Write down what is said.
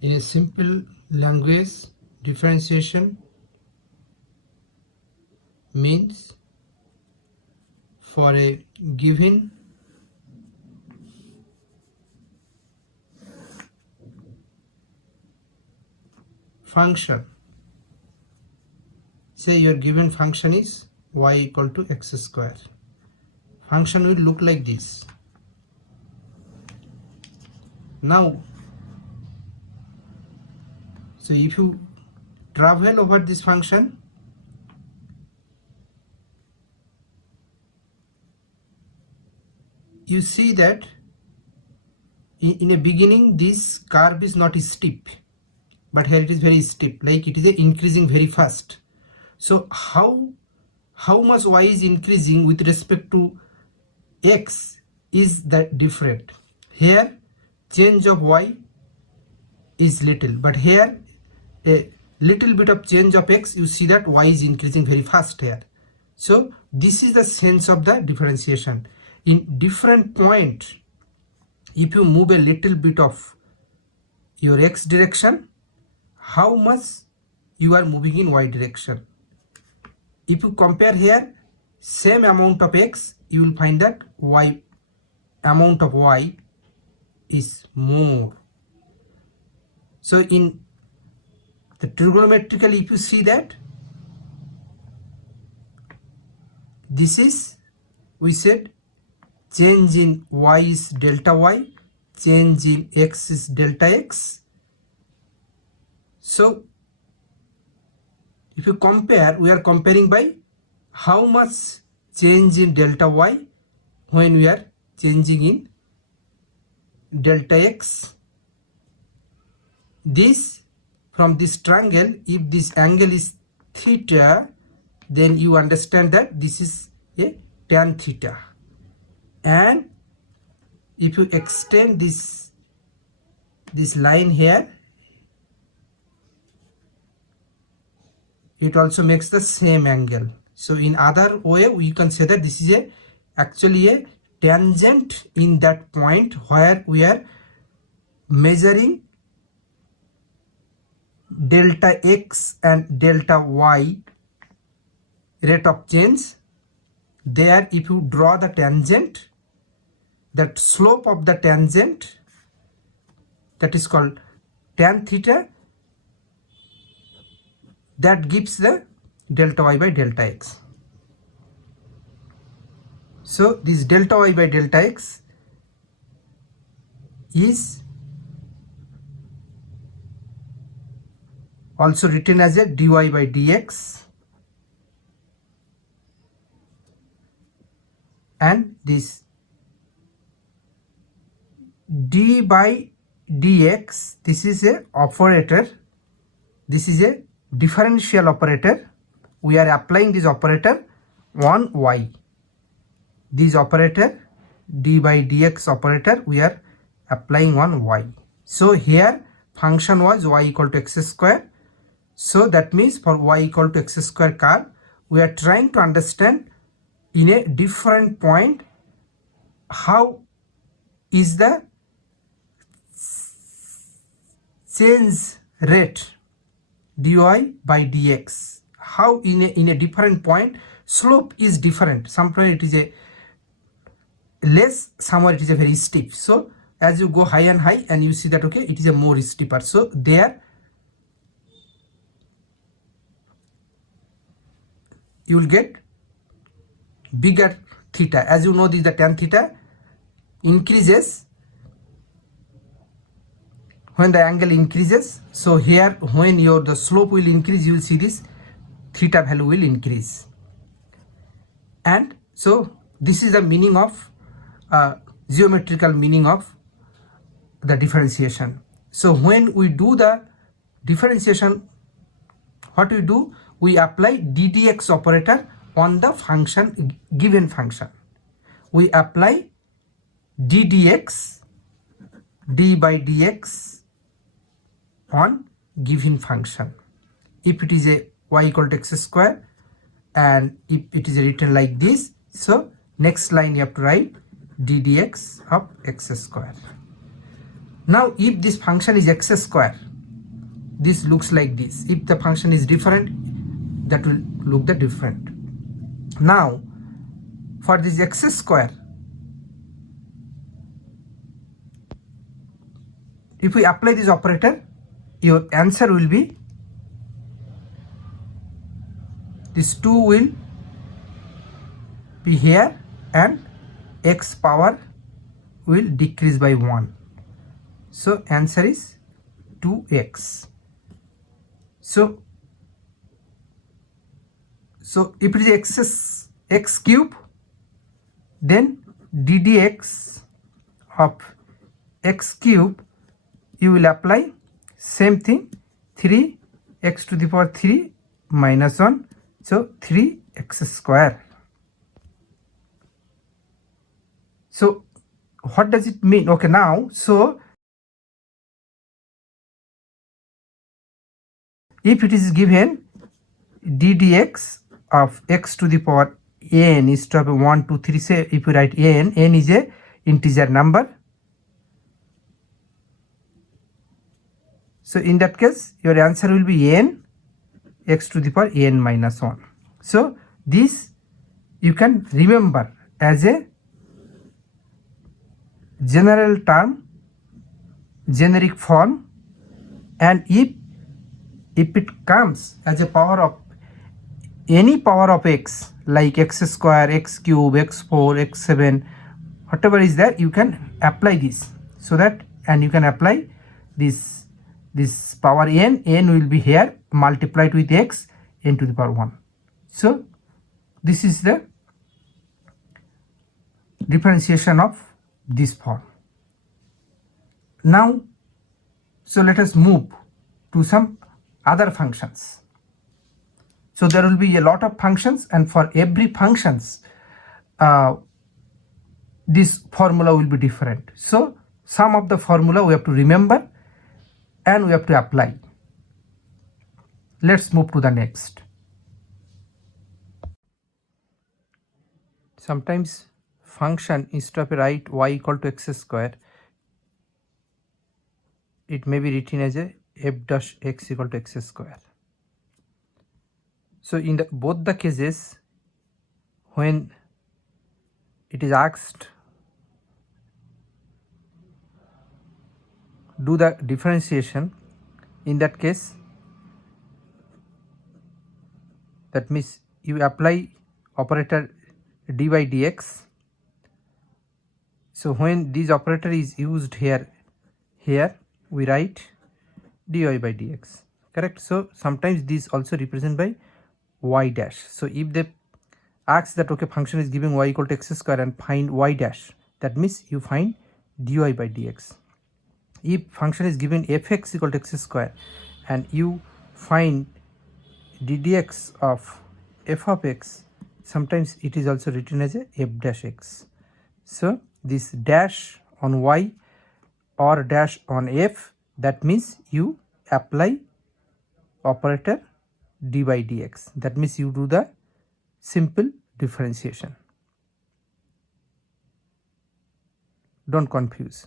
In a simple language, differentiation means for a given function, say your given function is y equal to x square. Function will look like this. Now, so if you travel over this function, you see that in a beginning this curve is not steep, but here it is very steep, like it is increasing very fast. So how much y is increasing with respect to x is that different. Here change of y is little, but here a little bit of change of x, you see that y is increasing very fast here. So this is the sense of the differentiation. In different point, if you move a little bit of your x direction, how much you are moving in y direction. If you compare here same amount of x, you will find that y amount of y is more. So in the trigonometrically, if you see that this is, we said change in y is delta y, change in x is delta x. So if you compare, we are comparing by how much change in delta y when we are changing in delta x. This, from this triangle, if this angle is theta, then you understand that this is a tan theta. And if you extend this line here, it also makes the same angle. So in other way, we can say that this is actually a tangent in that point where we are measuring delta x and delta y rate of change. There, if you draw the tangent, that slope of the tangent, that is called tan theta, that gives the delta y by delta x. So this delta y by delta x is also written as a dy by dx, and this d by dx, this is a operator, this is a differential operator. We are applying this operator on y. This operator d by dx operator we are applying on y. So here function was y equal to x square. So that means for y equal to x square curve, we are trying to understand in a different point how is the change rate dy by dx, how in a different point slope is different. Somewhere it is a less, somewhere it is a very steep. So as you go high and high, and you see that okay, it is a more steeper. So there you will get bigger theta. As you know, this the tan theta increases when the angle increases. So here when the slope will increase, you will see this theta value will increase. And so this is the meaning of geometrical meaning of the differentiation. So when we do the differentiation, what we do, we apply ddx operator on the function, given function. We apply ddx, d by dx on given function. If it is a y equal to x square, and if it is written like this, so next line you have to write ddx of x square. Now if this function is x square, this looks like this. If the function is different, that will look the different. Now for this x square, if we apply this operator, your answer will be, this 2 will be here and x power will decrease by 1. So answer is 2x. So if it is x cube, then ddx of x cube, you will apply same thing, 3x to the power 3 minus 1, so 3x square. So what does it mean? Okay, now so if it is given ddx of x to the power n is to have 1 2 3, say if you write n is a integer number, so in that case your answer will be n x to the power n minus 1. So this you can remember as a general term, generic form, and if it comes as a power of any power of x, like x square, x cube, x4, x7, whatever is there, you can apply this, so that, and you can apply this power n will be here multiplied with x, n to the power 1. So this is the differentiation of this form. Now so let us move to some other functions. So there will be a lot of functions, and for every functions this formula will be different. So some of the formula we have to remember and we have to apply. Let's move to the next. Sometimes function, instead of write y equal to x square, it may be written as a f dash x equal to x square. So in both the cases, when it is asked do the differentiation, in that case, that means you apply operator dy dx. So when this operator is used here we write dy by dx, correct? So sometimes this also represent by y dash. So if they ask that, okay, function is giving y equal to x square and find y dash, that means you find dy by dx. If function is given fx equal to x square and you find ddx of f of x, sometimes it is also written as a f dash x. So this dash on y or dash on f, that means you apply operator d by dx, that means you do the simple differentiation. Don't confuse.